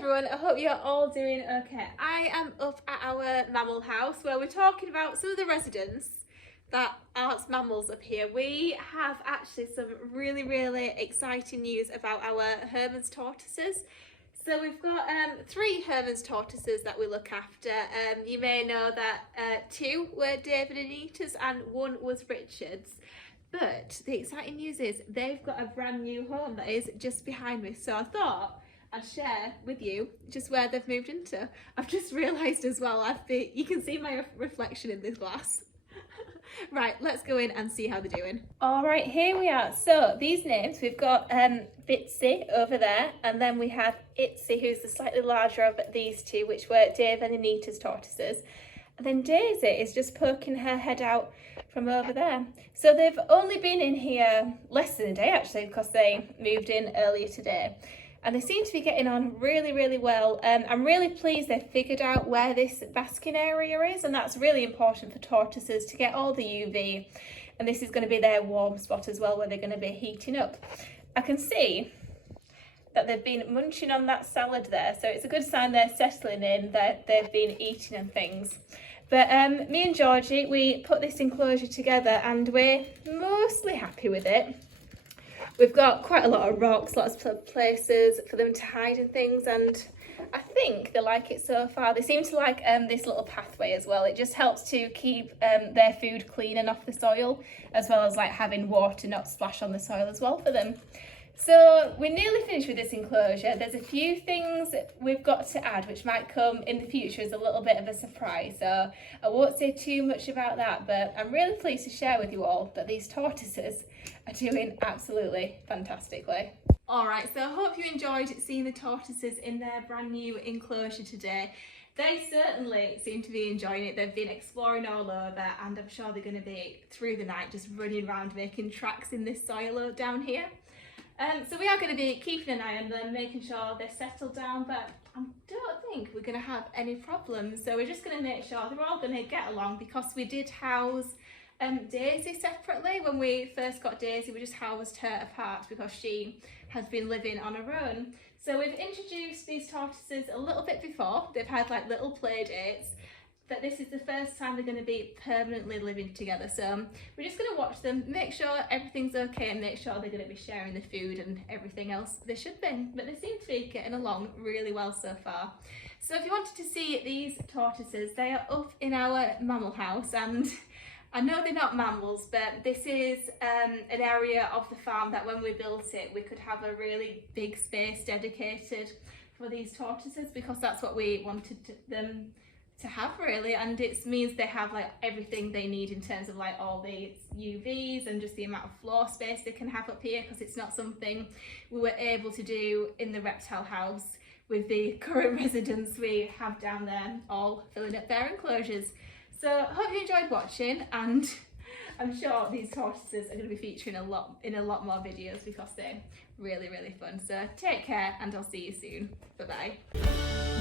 everyone, I hope you're all doing okay. I am up at our mammal house where we're talking about some of the residents that aren't mammals up here. We have actually some really exciting news about our Hermann's tortoises. So we've got 3 Hermann's tortoises that we look after. You may know that 2 were David and Anita's and 1 was Richard's. But the exciting news is they've got a brand new home that is just behind me. So I thought I'd share with you just where they've moved into. I've just realised as well, you can see my reflection in this glass. Right, let's go in and see how they're doing. All right, here we are. So these names, we've got Bitsy over there, and then we have Itsy, who's the slightly larger of these 2, which were Dave and Anita's tortoises. And then Daisy is just poking her head out from over there. So they've only been in here less than a day actually, because they moved in earlier today. And they seem to be getting on really well. I'm really pleased they've figured out where this basking area is, and that's really important for tortoises to get all the UV. And this is going to be their warm spot as well, where they're going to be heating up. I can see that they've been munching on that salad there, so it's a good sign they're settling in, that they've been eating and things. But me and Georgie, we put this enclosure together and we're mostly happy with it. We've got quite a lot of rocks, lots of places for them to hide and things, and I think they like it so far. They seem to like this little pathway as well. It just helps to keep their food clean and off the soil, as well as like having water not splash on the soil as well for them. So we're nearly finished with this enclosure. There's a few things we've got to add which might come in the future as a little bit of a surprise, so I won't say too much about that, but I'm really pleased to share with you all that these tortoises are doing absolutely fantastically. Alright, so I hope you enjoyed seeing the tortoises in their brand new enclosure today. They certainly seem to be enjoying it. They've been exploring all over, and I'm sure they're going to be through the night just running around making tracks in this soil down here. So we are going to be keeping an eye on them, making sure they're settled down, but I don't think we're going to have any problems. So we're just going to make sure they're all going to get along, because we did house Daisy separately. When we first got Daisy, we just housed her apart because she has been living on her own. So we've introduced these tortoises a little bit before. They've had like little play dates, but this is the first time they're going to be permanently living together. So we're just going to watch them, make sure everything's okay, and make sure they're going to be sharing the food and everything else they should be. But they seem to be getting along really well so far. So if you wanted to see these tortoises, they are up in our mammal house, and I know they're not mammals, but this is an area of the farm that when we built it, we could have a really big space dedicated for these tortoises, because that's what we wanted them to have really, and it means they have like everything they need in terms of like all the UVs and just the amount of floor space they can have up here, because it's not something we were able to do in the reptile house with the current residents we have down there all filling up their enclosures. So I hope you enjoyed watching, and I'm sure these tortoises are going to be featuring in a lot more videos, because they're really fun. So take care, and I'll see you soon. Bye bye.